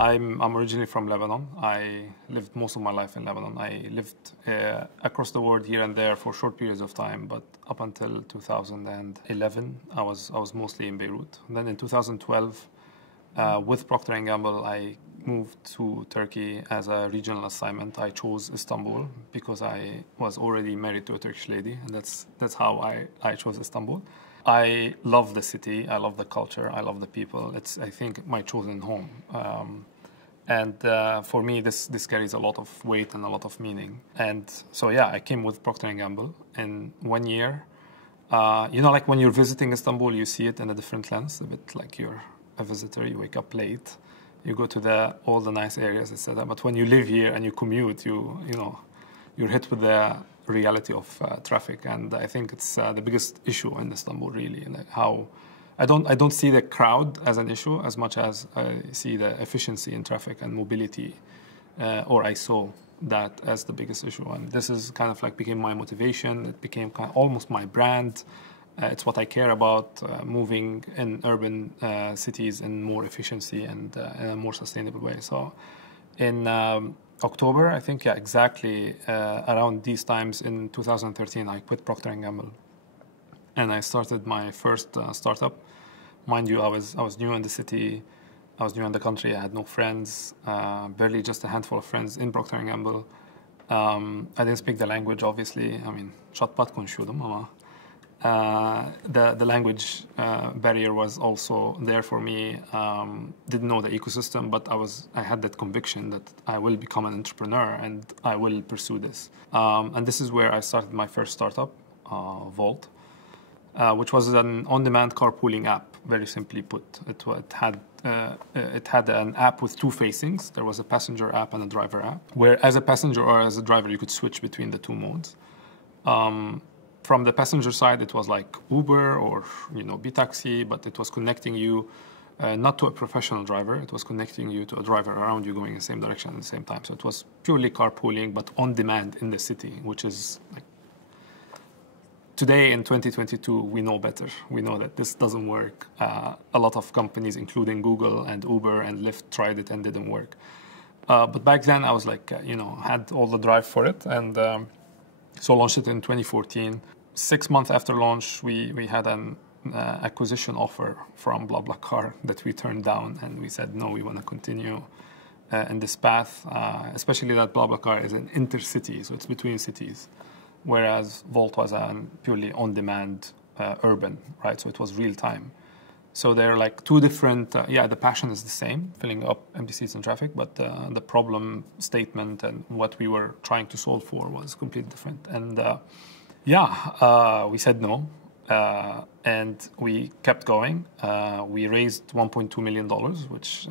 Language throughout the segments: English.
I'm originally from Lebanon. I lived most of my life in Lebanon. I lived across the world here and there for short periods of time, but up until 2011, I was mostly in Beirut. And then in 2012, with Procter & Gamble, I moved to Turkey as a regional assignment. I chose Istanbul because I was already married to a Turkish lady, and that's how I chose Istanbul. I love the city, I love the culture, I love the people. It's, I think, my chosen home. For me, this carries a lot of weight and a lot of meaning. And so, yeah, I came with Procter & Gamble in 1 year. Like when you're visiting Istanbul, you see it in a different lens, a bit like you're a visitor, you wake up late, you go to all the nice areas, etc. But when you live here and you commute, you're hit with the reality of traffic, and I think it's the biggest issue in Istanbul, really. Like how I don't see the crowd as an issue as much as I see the efficiency in traffic and mobility, or I saw that as the biggest issue. And this is kind of like became my motivation. It became kind of almost my brand. It's what I care about, moving in urban cities in more efficiency and in a more sustainable way. So in October, I think, yeah, exactly around these times in 2013, I quit Procter & Gamble. And I started my first startup. Mind you, I was new in the city. I was new in the country. I had no friends, barely just a handful of friends in Procter & Gamble. I didn't speak the language, obviously. I mean, çatpat konuşuyordum ama the language barrier was also there for me. Didn't know the ecosystem, but I had that conviction that I will become an entrepreneur and I will pursue this. And this is where I started my first startup, Volt, which was an on-demand carpooling app. Very simply put, it had an app with two facings. There was a passenger app and a driver app, where as a passenger or as a driver, you could switch between the two modes. From the passenger side, it was like Uber or B-Taxi, but it was connecting you not to a professional driver. It was connecting you to a driver around you going in the same direction at the same time. So it was purely carpooling, but on demand in the city, which is like, today in 2022, we know better. We know that this doesn't work. A lot of companies, including Google and Uber and Lyft, tried it and didn't work. But back then, I was like, had all the drive for it, and so launched it in 2014. 6 months after launch, we had an acquisition offer from BlaBlaCar that we turned down, and we said, no, we want to continue in this path, especially that BlaBlaCar is an intercity, so it's between cities, whereas Volt was purely on-demand urban, right? So it was real-time. So they're like two different, the passion is the same, filling up empty seats and traffic, but the problem statement and what we were trying to solve for was completely different. And we said no, and we kept going. We raised $1.2 million, which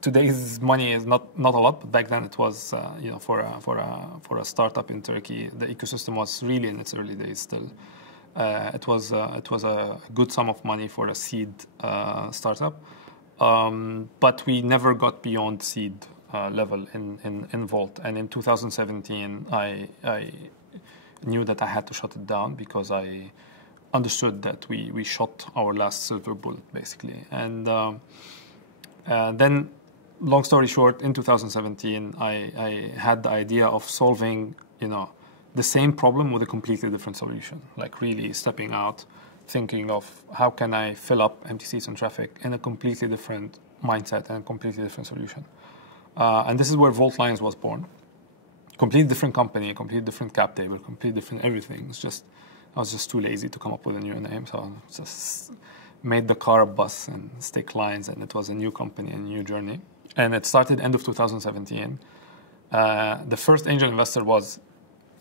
today's money is not a lot, but back then it was, for a startup in Turkey, the ecosystem was really in its early days still. It was a good sum of money for a seed startup, but we never got beyond seed level in Volt. And in 2017, I knew that I had to shut it down because I understood that we shot our last silver bullet, basically. And then, long story short, in 2017, I had the idea of solving, the same problem with a completely different solution, like really stepping out, thinking of how can I fill up empty seats and traffic in a completely different mindset and a completely different solution. And this is where Volt Lines was born. Completely different company, completely different cap table, completely different everything. I was just too lazy to come up with a new name, so I just made the car a bus and stick lines, and it was a new company, a new journey. And it started end of 2017. The first angel investor was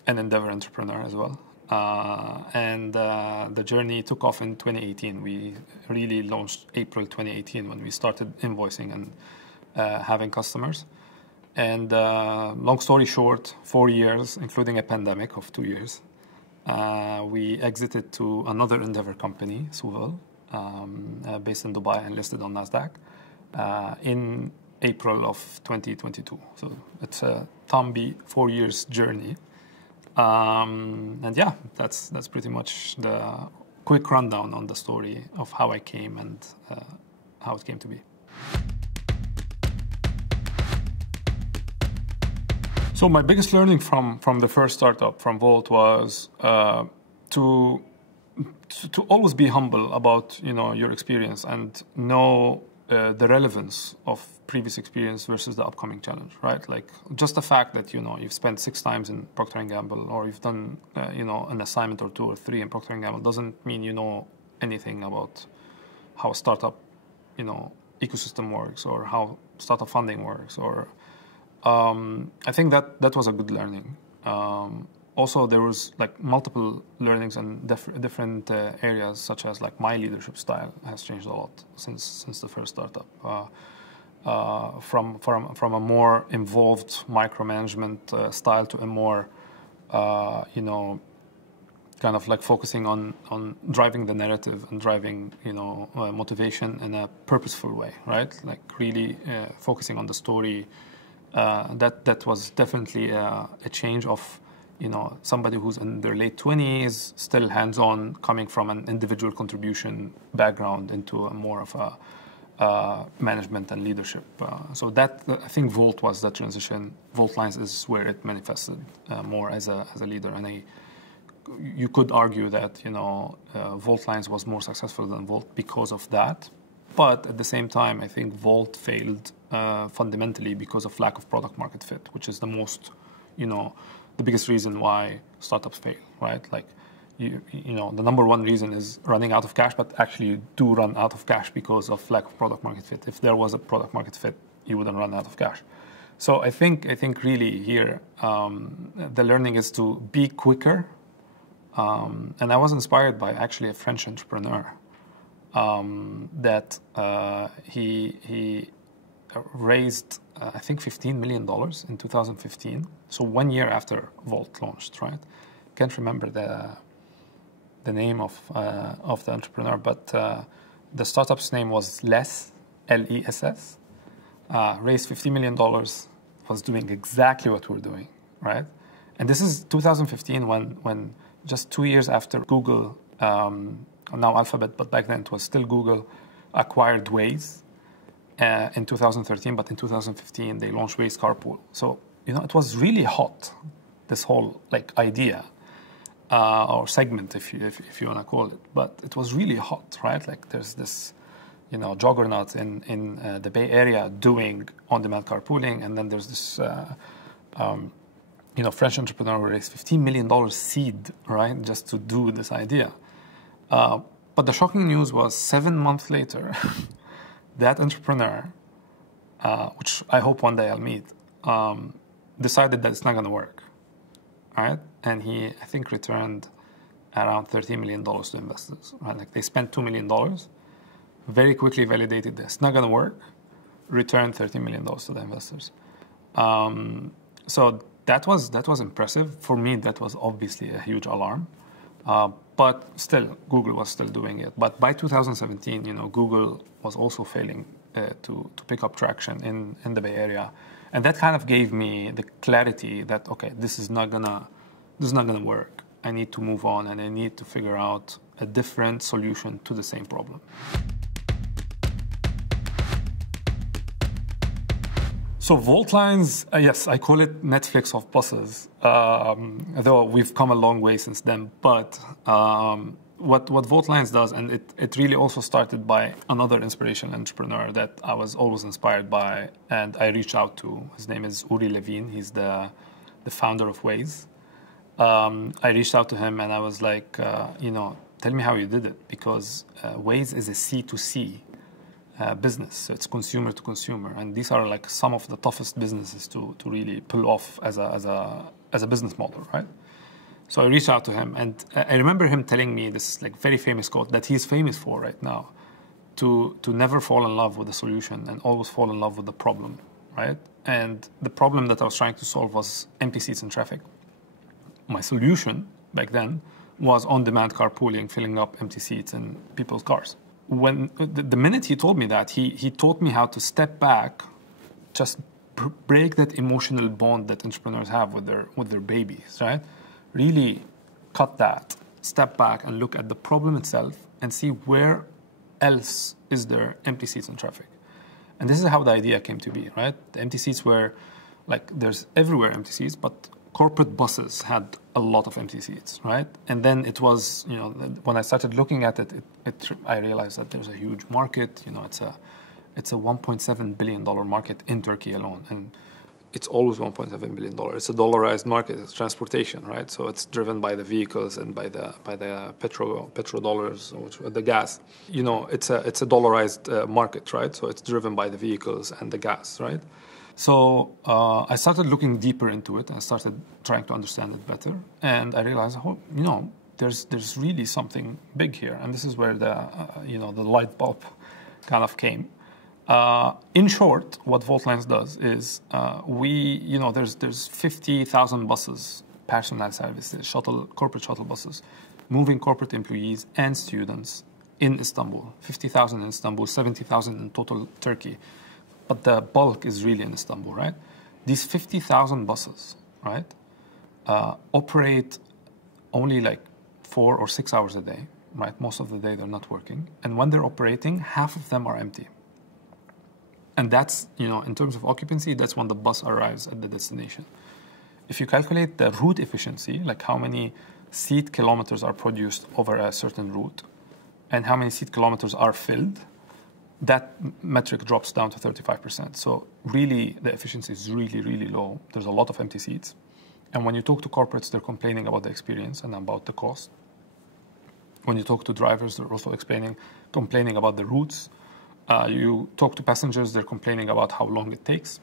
an Endeavor entrepreneur as well. The journey took off in 2018. We really launched April 2018 when we started invoicing and having customers. And long story short, 4 years, including a pandemic of 2 years, we exited to another Endeavor company, Suval, based in Dubai and listed on NASDAQ, in April of 2022. So it's a Tombi 4 years journey. That's pretty much the quick rundown on the story of how I came and how it came to be. So my biggest learning from the first startup, from Volt, was to always be humble about your experience and know the relevance of previous experience versus the upcoming challenge, right? Like just the fact that you've spent 6 times in Procter & Gamble, or you've done an assignment or 2 or 3 in Procter & Gamble, doesn't mean you know anything about how a startup ecosystem works, or how startup funding works, or I think that was a good learning. Also, there was like multiple learnings in different areas, such as like my leadership style has changed a lot since the first startup. From a more involved micromanagement style to a more kind of like focusing on driving the narrative and driving motivation in a purposeful way, right? Like really focusing on the story. That was definitely a change of somebody who's in their late 20s, still hands-on, coming from an individual contribution background into a more of a management and leadership. So that, I think Volt was that transition. Volt Lines is where it manifested more as a leader. And you could argue that Volt Lines was more successful than Volt because of that. But at the same time, I think Volt failed fundamentally because of lack of product market fit, which is the most, the biggest reason why startups fail, right? Like, the number one reason is running out of cash, but actually you do run out of cash because of lack of product market fit. If there was a product market fit, you wouldn't run out of cash. So I think really here, the learning is to be quicker. And I was inspired by actually a French entrepreneur that he raised, I think, $15 million in 2015. So 1 year after Volt launched, right? Can't remember the name of the entrepreneur, but the startup's name was Less, L-E-S-S. Raised $50 million, was doing exactly what we're doing, right? And this is 2015 when just 2 years after Google, now Alphabet, but back then it was still Google, acquired Waze in 2013, but in 2015 they launched Waze Carpool. So, it was really hot, this whole idea or segment, if you want to call it. But it was really hot, right? Like there's this, juggernaut in the Bay Area doing on-demand carpooling, and then there's this French entrepreneur who raised $15 million seed, right, just to do this idea. But the shocking news was 7 months later, that entrepreneur, which I hope one day I'll meet, decided that it's not going to work, right? And he, I think, returned around $13 million to investors, right? Like they spent $2 million, very quickly validated this. It's not going to work, returned $13 million to the investors. So that was impressive. For me, that was obviously a huge alarm. But still, Google was still doing it. But by 2017, Google was also failing to pick up traction in the Bay Area. And that kind of gave me the clarity that, okay, this is not gonna work. I need to move on, and I need to figure out a different solution to the same problem. So Volt Lines, yes, I call it Netflix of buses, though we've come a long way since then. But what Volt Lines does, and it really also started by another inspirational entrepreneur that I was always inspired by, and I reached out to. His name is Uri Levine. He's the founder of Waze. I reached out to him and I was like, tell me how you did it, because Waze is a C2C business. So it's consumer to consumer, and these are like some of the toughest businesses to really pull off as a business model, right? So I reached out to him, and I remember him telling me this very famous quote that he's famous for right now: to never fall in love with the solution and always fall in love with the problem, right? And the problem that I was trying to solve was empty seats in traffic. My solution back then was on-demand carpooling, filling up empty seats in people's cars. When the minute he told me that, he taught me how to step back, just break that emotional bond that entrepreneurs have with their babies, right? Really cut that, step back and look at the problem itself and see where else is there empty seats in traffic. And this is how the idea came to be, right? The empty seats were like there's everywhere empty seats, but corporate buses had a lot of empty seats, right? And then it was, you know, when I started looking at it, I realized that there's a huge market. You know, it's a $1.7 billion market in Turkey alone, and it's always $1.7 billion. It's a dollarized market. It's transportation, right? So it's driven by the vehicles and by the petrodollars, which the gas. You know, it's a dollarized market, right? So it's driven by the vehicles and the gas, right? So I started looking deeper into it and started trying to understand it better. And I realized, oh, you know, there's really something big here. And this is where the light bulb kind of came. In short, what Voltlines does is there's 50,000 buses, personnel services, corporate shuttle buses, moving corporate employees and students in Istanbul. 50,000 in Istanbul, 70,000 in total Turkey. But the bulk is really in Istanbul, right? These 50,000 buses, right, operate only like 4 or 6 hours a day, right? Most of the day they're not working. And when they're operating, half of them are empty. And that's, you know, in terms of occupancy, that's when the bus arrives at the destination. If you calculate the route efficiency, like how many seat kilometers are produced over a certain route and how many seat kilometers are filled, that metric drops down to 35%. So really, the efficiency is really, really low. There's a lot of empty seats. And when you talk to corporates, they're complaining about the experience and about the cost. When you talk to drivers, they're also complaining about the routes. You talk to passengers, they're complaining about how long it takes.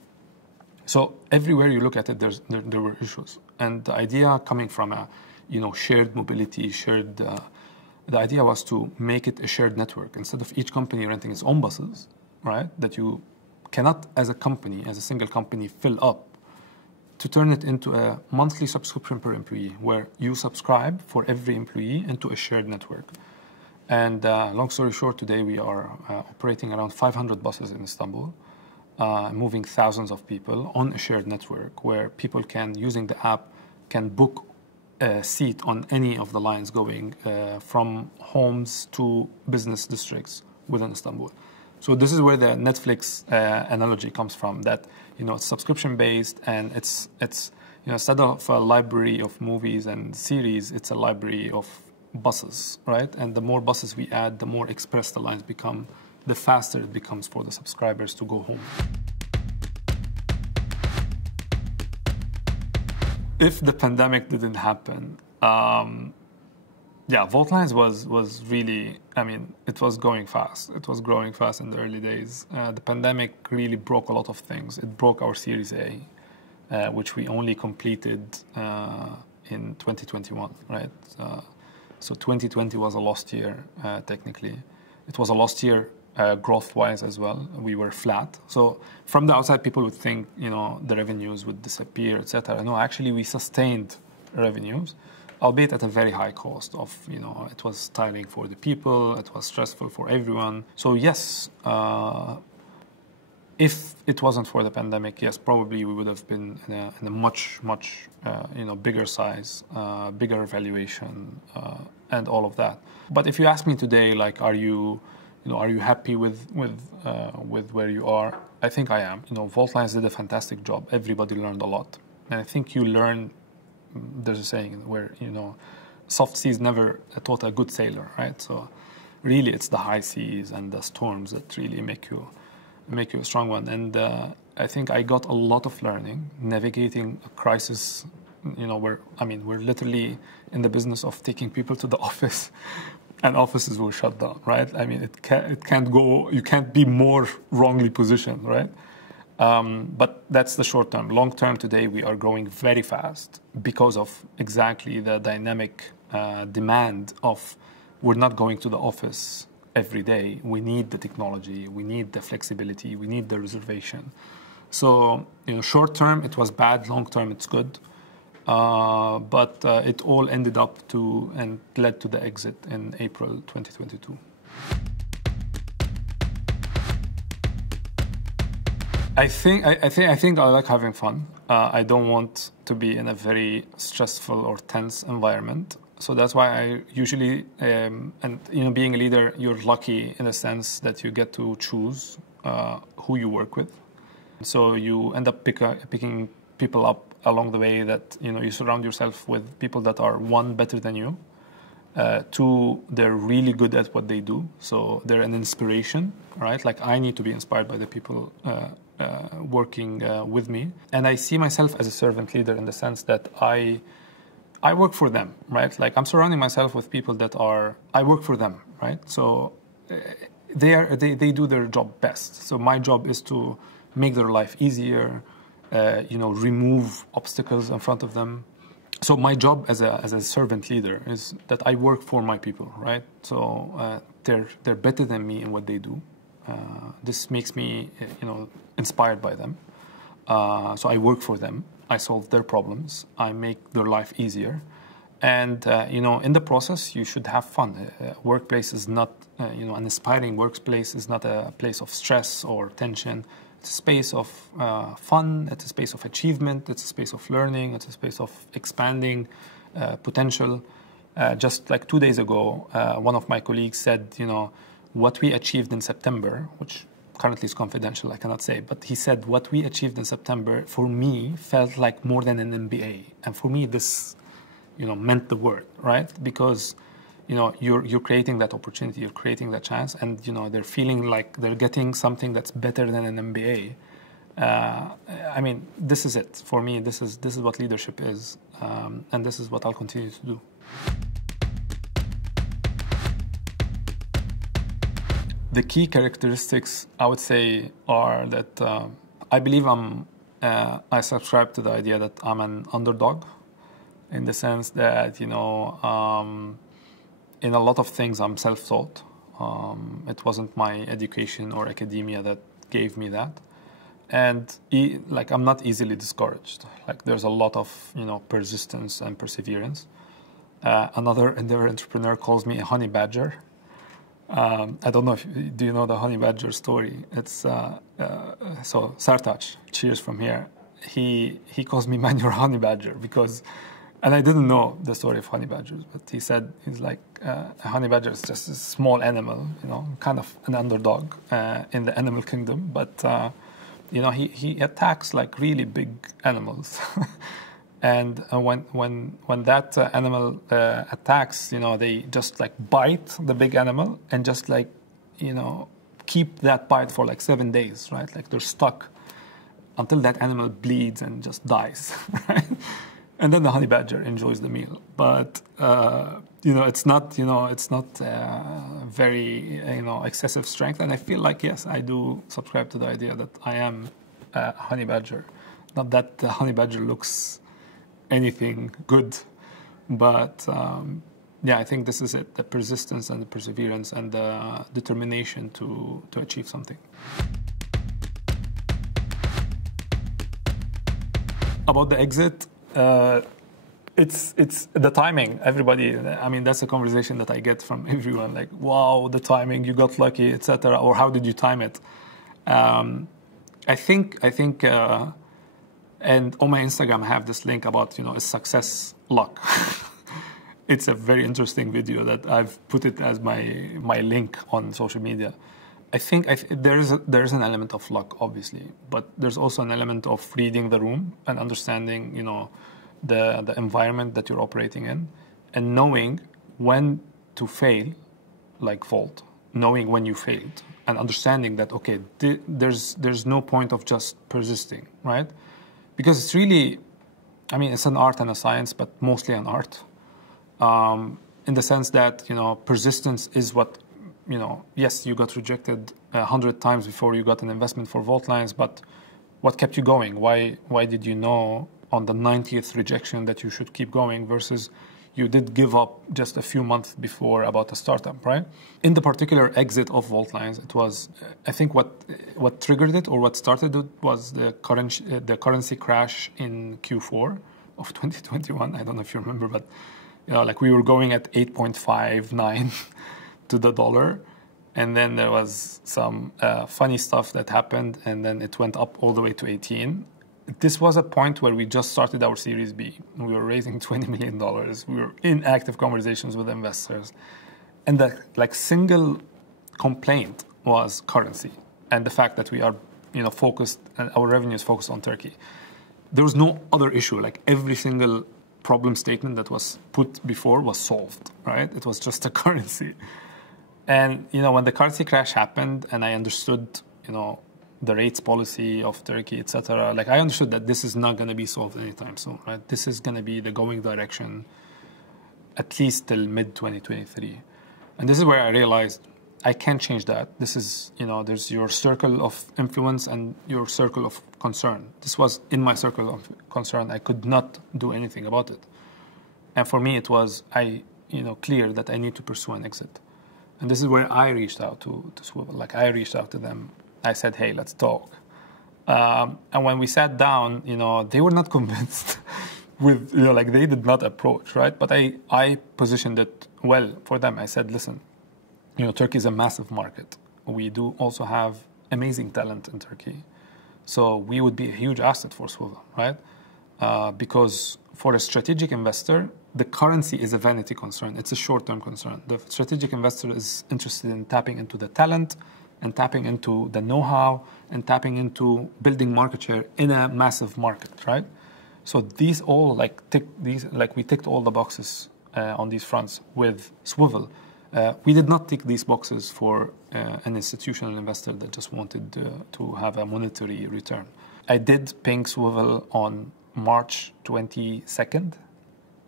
So everywhere you look at it, there were issues. And the idea coming from a, shared mobility, the idea was to make it a shared network. Instead of each company renting its own buses, right, that you cannot, as a single company, fill up, to turn it into a monthly subscription per employee, where you subscribe for every employee into a shared network. And long story short, today we are operating around 500 buses in Istanbul, moving thousands of people on a shared network where people can, using the app, can book a seat on any of the lines going from homes to business districts within Istanbul. So this is where the Netflix analogy comes from, that, it's subscription-based, and it's instead of a library of movies and series, it's a library of buses, right? And the more buses we add, the more express the lines become, the faster it becomes for the subscribers to go home. If the pandemic didn't happen, Voltlines was really, it was going fast. It was growing fast in the early days. The pandemic really broke a lot of things. It broke our Series A, which we only completed in 2021, right? So 2020 was a lost year, technically. It was a lost year growth-wise as well. We were flat. So from the outside, people would think, the revenues would disappear, etc. No, actually, we sustained revenues, albeit at a very high cost of, it was tiring for the people, it was stressful for everyone. So yes, if it wasn't for the pandemic, yes, probably we would have been in a much, bigger size, bigger valuation, and all of that. But if you ask me today, like, are you happy with where you are? I think I am. Voltlines did a fantastic job. Everybody learned a lot, and I think you learn. There's a saying where soft seas never taught a good sailor, right? So really, it's the high seas and the storms that really make you a strong one. And I think I got a lot of learning navigating a crisis. We're literally in the business of taking people to the office, and offices were shut down, right? It can't go. You can't be more wrongly positioned, right? But that's the short term. Long term, today we are growing very fast because of exactly the dynamic demand of, we're not going to the office every day. We need the technology, we need the flexibility, we need the reservation. So, short term it was bad, long term it's good. But it all ended up to and led to the exit in April 2022. I think I like having fun. I don't want to be in a very stressful or tense environment. So that's why I usually, being a leader, you're lucky in the sense that you get to choose who you work with. So you end up picking people up along the way that, you surround yourself with people that are, one, better than you. Two, they're really good at what they do. So they're an inspiration, right? Like I need to be inspired by the people working with me. And I see myself as a servant leader in the sense that I work for them, right? Like I'm surrounding myself with people that I work for them, right? So they do their job best. So my job is to make their life easier, remove obstacles in front of them. So my job as a servant leader is that I work for my people, right? So they're better than me in what they do. This makes me, inspired by them. So I work for them. I solve their problems. I make their life easier. And, in the process, you should have fun. Workplace is not, an inspiring workplace is not a place of stress or tension. It's a space of fun. It's a space of achievement. It's a space of learning. It's a space of expanding potential. Just like 2 days ago, one of my colleagues said, what we achieved in September, which currently is confidential, I cannot say, but he said what we achieved in September, for me, felt like more than an MBA. And for me, this, meant the word, right? Because, you're creating that opportunity, you're creating that chance, and, they're feeling like they're getting something that's better than an MBA. This is it. For me, this is what leadership is, and this is what I'll continue to do. The key characteristics, I would say, are that I believe I subscribe to the idea that I'm an underdog, in the sense that, in a lot of things I'm self-taught. It wasn't my education or academia that gave me that. And I'm not easily discouraged. Like there's a lot of, persistence and perseverance. Another endeavor entrepreneur calls me a honey badger. I don't know do you know the honey badger story? It's so Sartaj, cheers from here. He calls me, man, you're a honey badger, because, and I didn't know the story of honey badgers, but he said he's like a honey badger is just a small animal, kind of an underdog in the animal kingdom, but he attacks like really big animals. And when that animal attacks, they just like bite the big animal and just like, keep that bite for like 7 days, right? Like they're stuck until that animal bleeds and just dies, right? And then the honey badger enjoys the meal. But, it's not very, excessive strength. And I feel like, yes, I do subscribe to the idea that I am a honey badger. Not that the honey badger looks anything good, but I think this is it: the persistence and the perseverance and the determination to achieve something. About the exit, it's the timing. Everybody, that's a conversation that I get from everyone. Like, wow, the timing, you got lucky, etc. Or how did you time it? I think. And on my Instagram, I have this link about, is success luck? It's a very interesting video that I've put it as my link on social media. I think there's an element of luck, obviously, but there's also an element of reading the room and understanding, the environment that you're operating in, and knowing when to fail, like Volt, knowing when you failed, and understanding that, okay, there's no point of just persisting, right? Because it's really, it's an art and a science, but mostly an art. In the sense that, persistence is what, yes, you got rejected 100 times before you got an investment for Voltlines, but what kept you going? Why did you know on the 90th rejection that you should keep going versus you did give up just a few months before about a startup, right? In the particular exit of Voltlines, it was, I think what triggered it or what started it was the currency crash in Q4 of 2021. I don't know if you remember, but we were going at 8.59 to the dollar, and then there was some funny stuff that happened, and then it went up all the way to 18. This was a point where we just started our Series B. We were raising $20 million. We were in active conversations with investors. And the single complaint was currency and the fact that we are focused, and our revenue is focused on Turkey. There was no other issue. Like every single problem statement that was put before was solved, right? It was just a currency. And, when the currency crash happened and I understood, the rates policy of Turkey, etc., like I understood that this is not going to be solved anytime soon, right? This is going to be the going direction at least till mid-2023. And this is where I realized I can't change that. This is, there's your circle of influence and your circle of concern. This was in my circle of concern. I could not do anything about it. And for me, it was, clear that I need to pursue an exit. And this is where I reached out to Swivel. Like I reached out to them. I said, hey, let's talk. And when we sat down, they were not convinced with, like they did not approach, right? But I positioned it well for them. I said, listen, Turkey is a massive market. We do also have amazing talent in Turkey. So we would be a huge asset for Swivel, right? Because for a strategic investor, the currency is a vanity concern. It's a short-term concern. The strategic investor is interested in tapping into the talent and tapping into the know-how and tapping into building market share in a massive market, right? So these all we ticked all the boxes on these fronts with Swivel. We did not tick these boxes for an institutional investor that just wanted to have a monetary return. I did ping Swivel on March 22nd.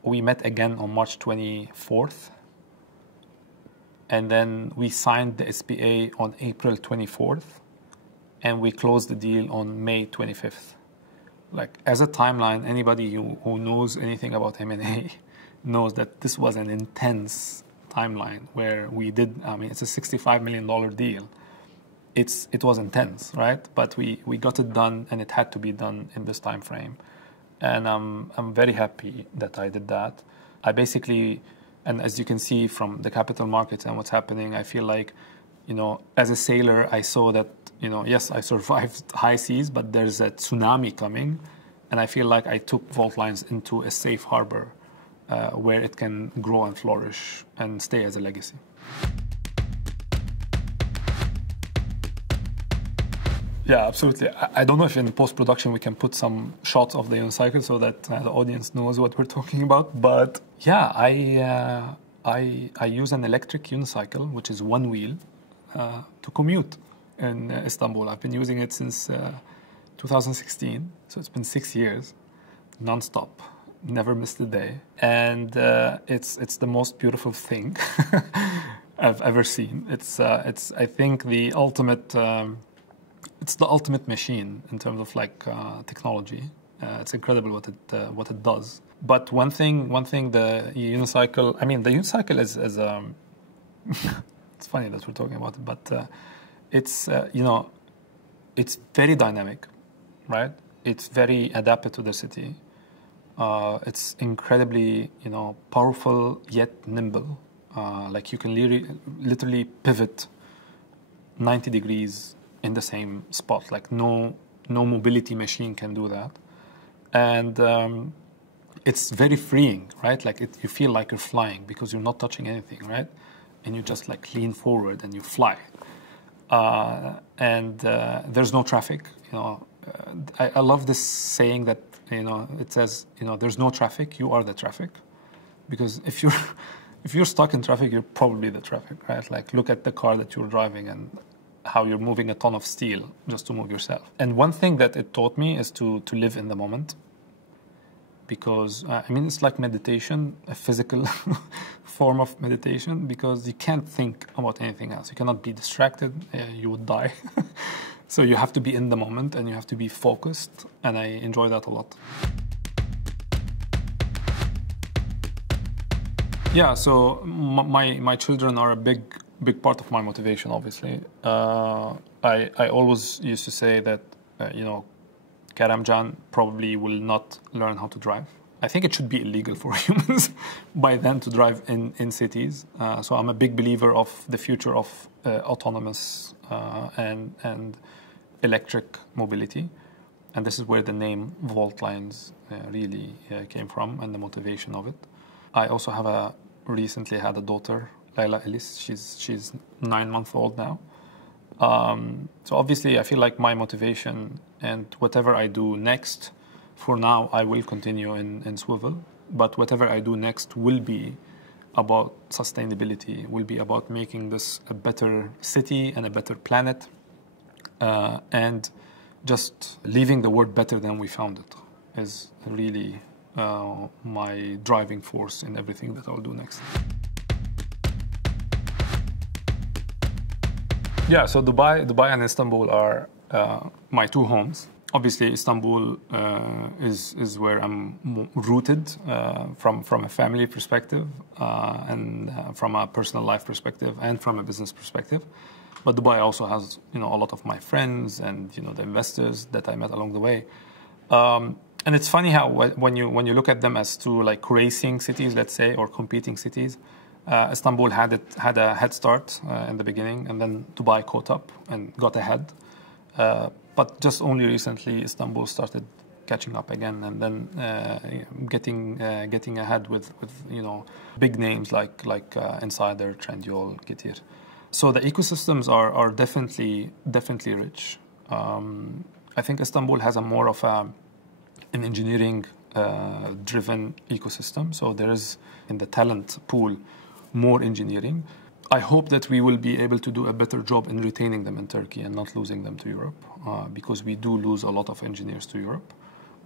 We met again on March 24th. And then we signed the SPA on April 24th. And we closed the deal on May 25th. Like, as a timeline, anybody who knows anything about M&A knows that this was an intense timeline where we did, it's a $65 million deal. It was intense, right? But we got it done, and it had to be done in this time frame. And I'm very happy that I did that. I basically, and as you can see from the capital markets and what's happening, I feel like, as a sailor, I saw that, yes, I survived high seas, but there's a tsunami coming. And I feel like I took Voltlines into a safe harbor where it can grow and flourish and stay as a legacy. Yeah, absolutely. I don't know if in post-production we can put some shots of the unicycle so that the audience knows what we're talking about. But yeah, I use an electric unicycle, which is one wheel, to commute in Istanbul. I've been using it since 2016, so it's been 6 years, non-stop, never missed a day. And it's the most beautiful thing I've ever seen. It's I think the ultimate. It's the ultimate machine in terms of technology. It's incredible what it does. But one thing the unicycle is it's funny that we're talking about it, but it's it's very dynamic, right? It's very adapted to the city. It's incredibly powerful yet nimble. Like you can literally pivot 90 degrees in the same spot. Like no mobility machine can do that. And it's very freeing, right? Like you feel like you're flying because you're not touching anything, right? And you just lean forward and you fly. And there's no traffic. I love this saying that it says there's no traffic, you are the traffic. Because if you're stuck in traffic, you're probably the traffic, right? Like look at the car that you're driving and how you're moving a ton of steel just to move yourself. And one thing that it taught me is to live in the moment. Because, it's like meditation, a physical form of meditation, because you can't think about anything else. You cannot be distracted, you would die. So you have to be in the moment and you have to be focused, and I enjoy that a lot. Yeah, so my children are a big part of my motivation, obviously. I always used to say that, Karamjan probably will not learn how to drive. I think it should be illegal for humans by then to drive in cities. So I'm a big believer of the future of autonomous and electric mobility. And this is where the name Voltlines really came from and the motivation of it. I also recently had a daughter, Layla Ellis. She's 9 months old now. So obviously, I feel like my motivation and whatever I do next, for now, I will continue in Swivel. But whatever I do next will be about sustainability, will be about making this a better city and a better planet, and just leaving the world better than we found it is really my driving force in everything that I'll do next. Yeah, so Dubai and Istanbul are my two homes. Obviously, Istanbul is where I'm rooted from a family perspective and from a personal life perspective and from a business perspective. But Dubai also has, a lot of my friends and the investors that I met along the way. And it's funny how when you look at them as two like racing cities, let's say, or competing cities, Istanbul had a head start in the beginning, and then Dubai caught up and got ahead. But just only recently, Istanbul started catching up again, and then getting ahead with big names like Insider, Trendyol, Getir. So the ecosystems are definitely rich. I think Istanbul has a more of an engineering driven ecosystem. So there is in the talent pool more engineering. I hope that we will be able to do a better job in retaining them in Turkey and not losing them to Europe, because we do lose a lot of engineers to Europe.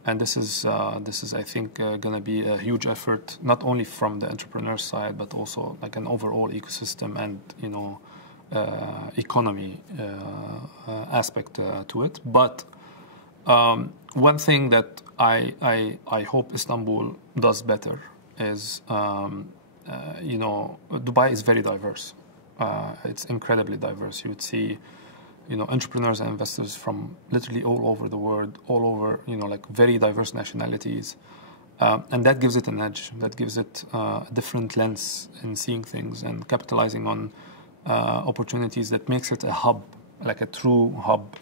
And this is I think, going to be a huge effort, not only from the entrepreneur side, but also like an overall ecosystem and, economy aspect to it. But one thing that I hope Istanbul does better is, Dubai is very diverse. It's incredibly diverse. You would see, entrepreneurs and investors from literally all over the world, all over, like very diverse nationalities. And that gives it an edge. That gives it a different lens in seeing things and capitalizing on opportunities that makes it a hub, like a true hub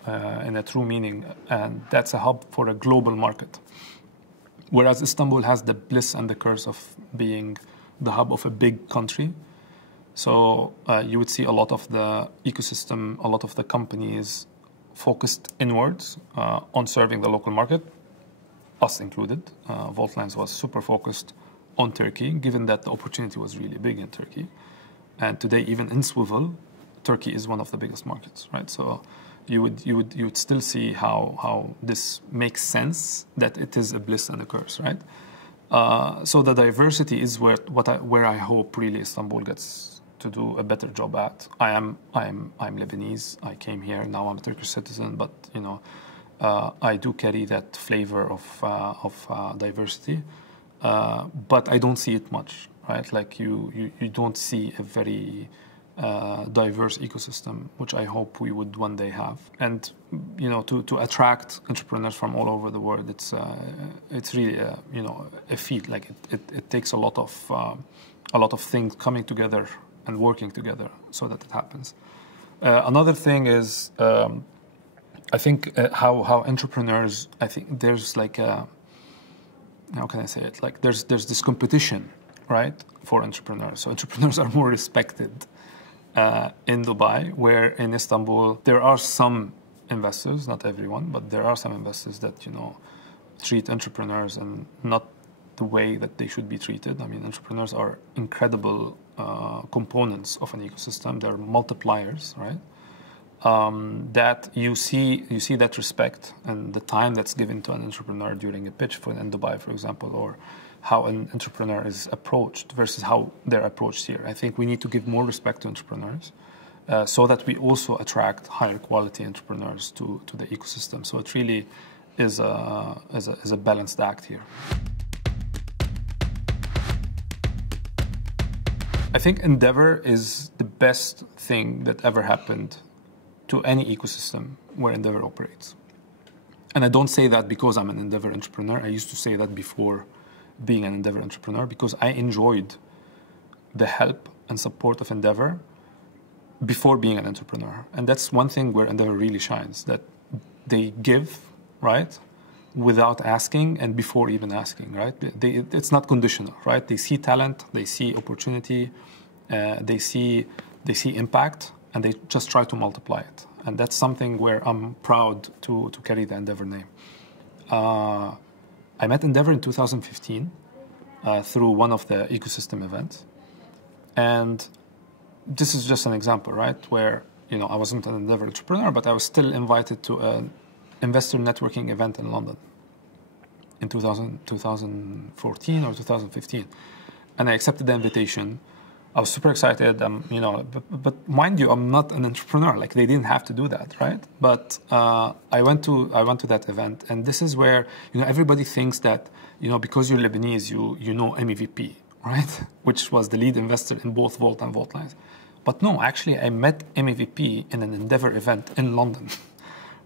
in a true meaning. And that's a hub for a global market. Whereas Istanbul has the bliss and the curse of being the hub of a big country. So you would see a lot of the ecosystem, a lot of the companies focused inwards on serving the local market, us included. Voltlands was super focused on Turkey, given that the opportunity was really big in Turkey. And today, even in Swivel, Turkey is one of the biggest markets, right? So you would still see how this makes sense, that it is a bliss and a curse, right? So the diversity is where I hope really Istanbul gets to do a better job at. I'm Lebanese. I came here. Now I'm a Turkish citizen, but I do carry that flavor of diversity. But I don't see it much, right? Like you don't see a very diverse ecosystem, which I hope we would one day have. And to attract entrepreneurs from all over the world, it's really a feat. Like it takes a lot of things coming together and working together so that it happens. Another thing is, I think how entrepreneurs, I think there's like a, how can I say it? Like there's this competition, right, for entrepreneurs. So entrepreneurs are more respected in Dubai, where in Istanbul there are some investors, not everyone, but there are some investors that treat entrepreneurs and not the way that they should be treated. I mean, entrepreneurs are incredible components of an ecosystem. They're multipliers, right? That you see that respect and the time that's given to an entrepreneur during a pitch in Dubai, for example, or how an entrepreneur is approached versus how they're approached here. I think we need to give more respect to entrepreneurs so that we also attract higher quality entrepreneurs to the ecosystem. So it really is a balanced act here. I think Endeavor is the best thing that ever happened to any ecosystem where Endeavor operates. And I don't say that because I'm an Endeavor entrepreneur. I used to say that before being an Endeavor entrepreneur, because I enjoyed the help and support of Endeavor before being an entrepreneur. And that's one thing where Endeavor really shines, that they give, right, without asking and before even asking, right? It's not conditional, right? They see talent, they see opportunity, they see impact, and they just try to multiply it. And that's something where I'm proud to carry the Endeavor name. I met Endeavor in 2015 through one of the ecosystem events. And this is just an example, right? Where, I wasn't an Endeavor entrepreneur, but I was still invited to an investor networking event in London in 2014 or 2015. And I accepted the invitation. I was super excited, but mind you, I'm not an entrepreneur. Like, they didn't have to do that, right? But I went to that event, and this is where everybody thinks that because you're Lebanese, you know MEVP, right? Which was the lead investor in both Volt and Voltlines. But no, actually, I met MEVP in an Endeavor event in London,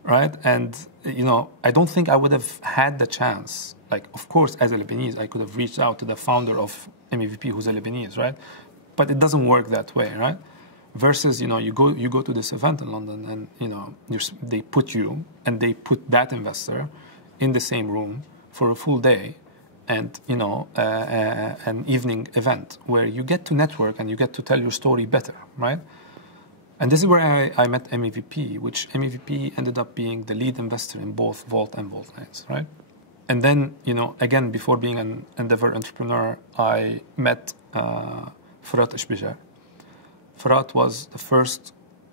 right? And I don't think I would have had the chance. Like, of course, as a Lebanese, I could have reached out to the founder of MEVP, who's a Lebanese, right? But it doesn't work that way, right? Versus, you go to this event in London, and they put you and they put that investor in the same room for a full day, and an evening event where you get to network and you get to tell your story better, right? And this is where I met MEVP, which MEVP ended up being the lead investor in both Volt and Voltlines, right? And then, again, before being an Endeavor entrepreneur, I met Firat Ishbijar. Firat was the first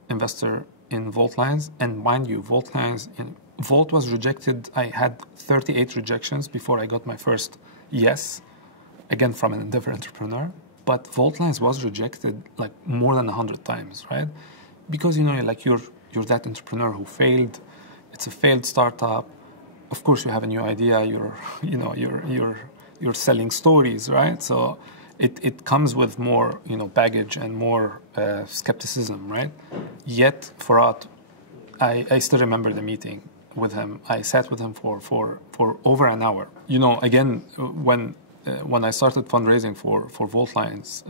investor in Voltlines, and mind you, Volt was rejected. I had 38 rejections before I got my first yes, again from an Endeavor entrepreneur. But Voltlines was rejected like more than 100 times, right? Because you're that entrepreneur who failed. It's a failed startup. Of course, you have a new idea. You're selling stories, right? So it comes with more baggage and more skepticism, right? Yet Firat, I still remember the meeting with him. I sat with him for over an hour. Again, when I started fundraising for Voltlines,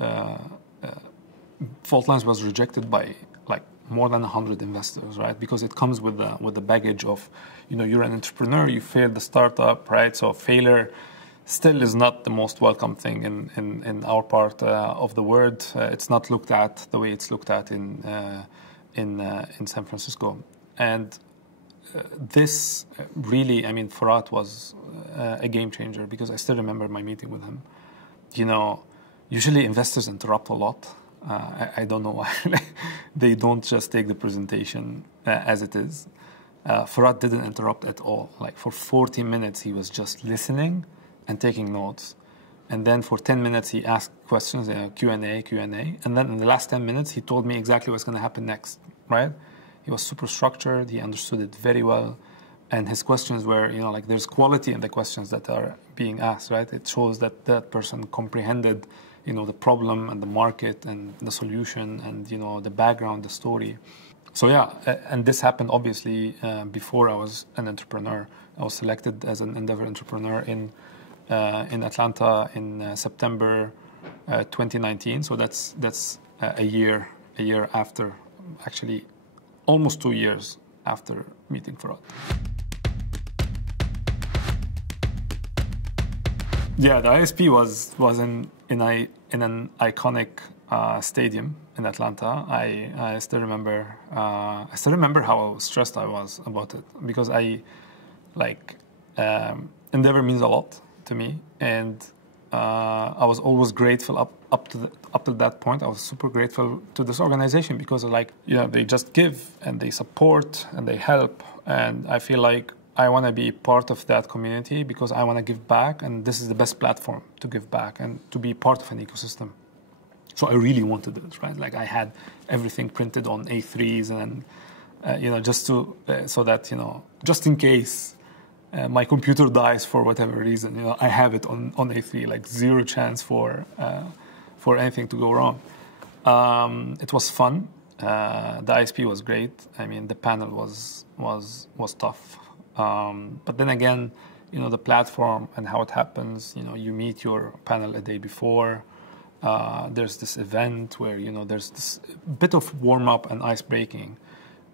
Voltlines was rejected by like more than 100 investors, right? Because it comes with the baggage of, you're an entrepreneur, you failed the startup, right? So failure still is not the most welcome thing in our part of the world. It's not looked at the way it's looked at in San Francisco. And this really, Firat was a game changer, because I still remember my meeting with him. Usually investors interrupt a lot. I don't know why. They don't just take the presentation as it is. Firat didn't interrupt at all. Like, for 40 minutes, he was just listening and taking notes. And then for 10 minutes, he asked questions, Q&A. And then in the last 10 minutes, he told me exactly what's going to happen next, right? He was super structured. He understood it very well. And his questions were, there's quality in the questions that are being asked, right? It shows that that person comprehended, the problem and the market and the solution and, the background, the story. So yeah, and this happened obviously before I was an entrepreneur. I was selected as an Endeavor entrepreneur in Atlanta in September 2019. So that's a year after, actually almost 2 years after meeting Firat. Yeah, the ISP was in an iconic stadium in Atlanta. I still remember how stressed I was about it, because Endeavor means a lot to me, and I was always grateful up to that point. I was super grateful to this organization, because they just give and they support and they help, and I feel like I want to be part of that community, because I want to give back, and this is the best platform to give back and to be part of an ecosystem. So I really wanted it, right? Like, I had everything printed on A3s, and just so that just in case my computer dies for whatever reason, I have it on A3, like zero chance for anything to go wrong. It was fun. The ISP was great. The panel was tough. But then again, the platform and how it happens, you meet your panel a day before. There's this event where, there's this bit of warm-up and ice-breaking.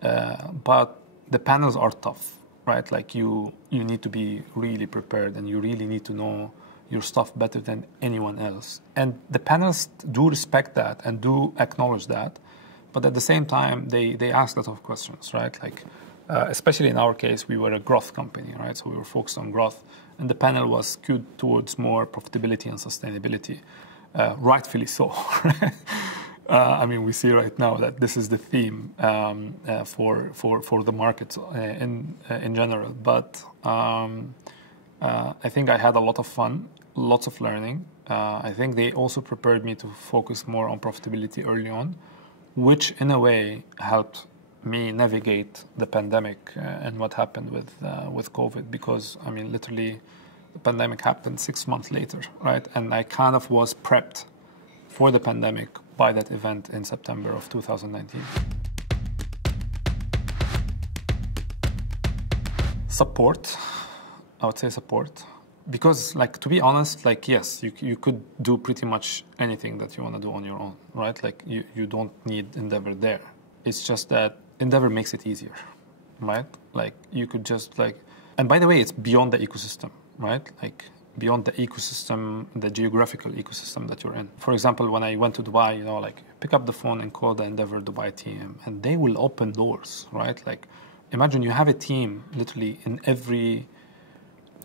But the panels are tough, right? Like, you need to be really prepared, and you really need to know your stuff better than anyone else. And the panelists do respect that and do acknowledge that. But at the same time, they asked a lot of questions, right? Like, especially in our case, we were a growth company, right? So we were focused on growth. And the panel was skewed towards more profitability and sustainability, rightfully so. I mean, we see right now that this is the theme for the market in general. But I think I had a lot of fun, lots of learning. I think they also prepared me to focus more on profitability early on, which in a way helped me navigate the pandemic and what happened with COVID. Because, I mean, literally, the pandemic happened 6 months later, right? And I kind of was prepped for the pandemic by that event in September of 2019. Support, I would say support. Because, like, to be honest, like, yes, you could do pretty much anything that you want to do on your own, right? Like, you don't need Endeavor there. It's just that Endeavor makes it easier, right? Like, you could just, like... And by the way, it's beyond the ecosystem, right? Like, beyond the ecosystem, the geographical ecosystem that you're in. For example, when I went to Dubai, you know, like, pick up the phone and call the Endeavor Dubai team, and they will open doors, right? Like, imagine you have a team literally in every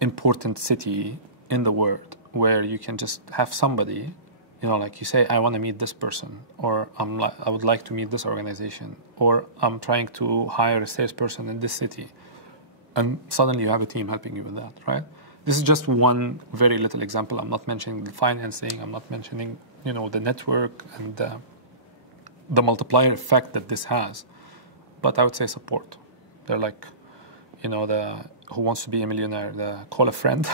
important city in the world where you can just have somebody, you know, like you say, I want to meet this person, or I would like to meet this organization, or I'm trying to hire a salesperson in this city. And suddenly you have a team helping you with that, right? This is just one very little example. I'm not mentioning the financing. I'm not mentioning, you know, the network and the multiplier effect that this has. But I would say support. They're like, you know, the Who Wants to Be a Millionaire, the call a friend.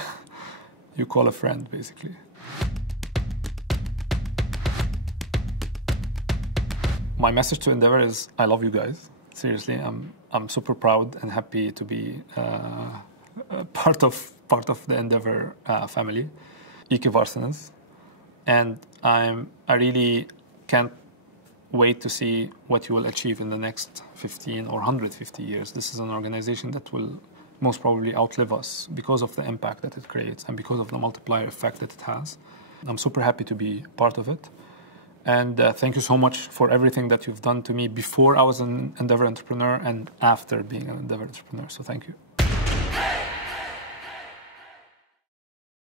You call a friend, basically. My message to Endeavor is, I love you guys. Seriously, I'm super proud and happy to be part of the Endeavor family, Equivarsinens. And I really can't wait to see what you will achieve in the next 15 or 150 years. This is an organization that will most probably outlive us because of the impact that it creates and because of the multiplier effect that it has. I'm super happy to be part of it. And thank you so much for everything that you've done to me before I was an Endeavor entrepreneur and after being an Endeavor entrepreneur. So thank you.